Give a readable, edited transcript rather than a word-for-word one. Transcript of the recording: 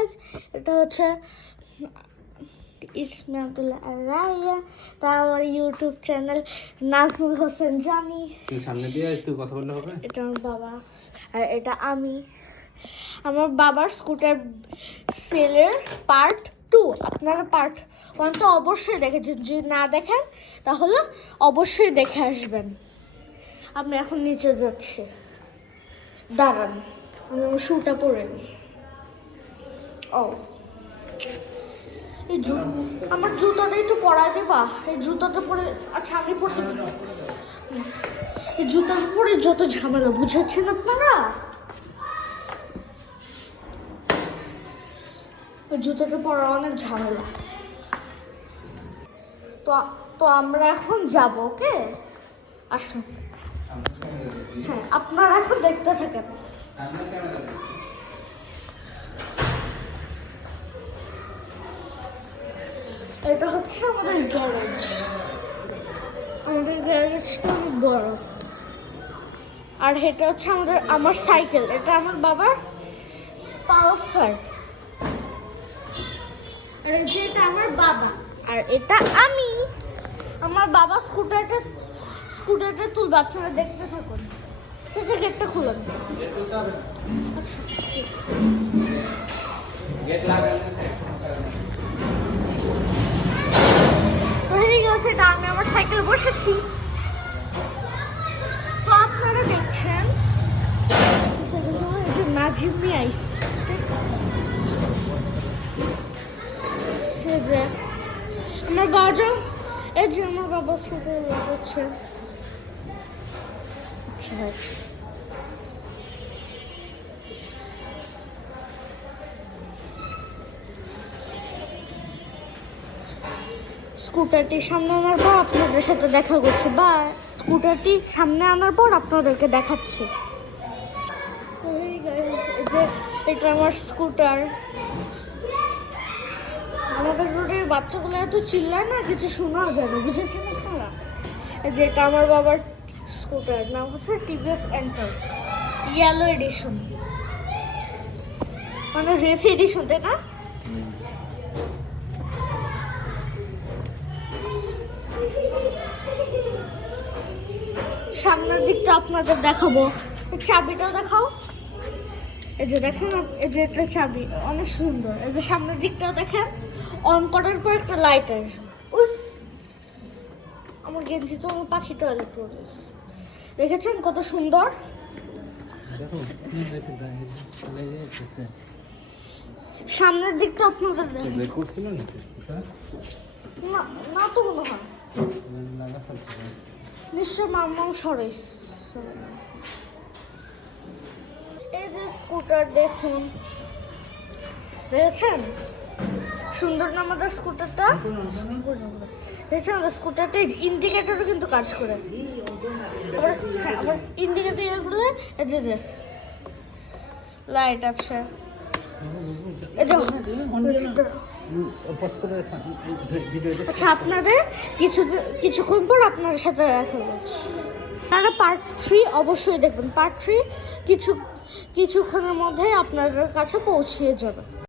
Guys, এটা হচ্ছে ইসমি আব্দুল্লাহ আর রায়া, তা আমার ইউটিউব চ্যানেল নাজমুল হোসেন জানি। তুই সামনে দিয়ে একটু কথা বললে হবে। এটা আমার বাবা আর এটা আমি। আমার বাবার স্কুটার সেলের পার্ট 2, আপনারা পার্ট 1 তো অবশ্যই দেখেছেন, যদি না দেখেন তাহলে অবশ্যই দেখে আসবেন। আমি এখন নিচে যাচ্ছি, দাঁড়ান আমি আমার শুটা পরে নিই। ও এই আমার জুতোটা একটু পরাই দিবা, এই জুতোটা পরে। আচ্ছা আমি পরতে পারি, এই জুতোর পরে যত ঝামেলা, বুঝাচ্ছেন আপনারা? ওই জুতোটা পরা অনেক ঝামেলা। তো তো আমরা এখন যাব, ওকে? আসুন। হ্যাঁ, আপনারা এখন দেখতে থাকেন। এটা হচ্ছে আমাদের গ্যারেজ। আমাদের গ্যারেজটা অনেক বড়। আর এটা হচ্ছে আমার সাইকেল, এটা আমার বাবার পালসার। আর এই যে এটা আমার বাবা, আর এটা আমি। আমার বাবা স্কুটারটা তুলবে, আপনারা দেখতে থাকুন। সেটা গেটটা খুলুন। আচ্ছা ঠিক আছে। সেটা আমি আমার সাইকেল বসেছি। তো আপনারা দেখছেন নাজিমি আইস, আমার বাবা, এই যে আমার বাবা স্কুটার করছে। আচ্ছা স্কুটারটি সামনে আনার পর আপনাদের সাথে দেখা করছি, বা স্কুটারটি সামনে আনার পর আপনাদেরকে দেখাচ্ছি। যে এটা আমার স্কুটার। আমাদের রোডে বাচ্চাগুলো এত চিল্লায় না, কিছু শোনা যায় না, বুঝেছেন আপনারা? যে এটা আমার বাবার স্কুটার, নাম হচ্ছে টিভিএস এন্টার ইয়েলো এডিশন, মানে রেস এডিশন, তাই না? সামনের দিকটা আপনাদের দেখাবো, চাবিটাও দেখাও। এই যে দেখেন, এই যে এটা চাবি, অনেক সুন্দর। এই যে সামনের দিকটাও দেখেন, অন করার পর একটা লাইট আসবে। উস, আমার গেঞ্জি তো আমার পাখি টয়লেট করেছে, দেখেছেন কত সুন্দর? সামনের দিকটা আপনাদের না তো মনে হয়, নিশ্চয় মামাও সরাইস। এই যে স্কুটার দেখুন, দেখেছেন সুন্দর না আমাদের স্কুটারটা? দেখছেন আমাদের স্কুটারটা ইন্ডিকেটরও কিন্তু কাজ করে। আবার ইন্ডিকেটর ইয়ে করলে এই যে লাইট আছে। আচ্ছা, আপনাদের কিছুক্ষণ পর আপনাদের সাথে দেখা করছি। আপনারা পার্ট 3 অবশ্যই দেখবেন। পার্ট 3 কিছুক্ষণের মধ্যে আপনাদের কাছে পৌঁছিয়ে যাবে।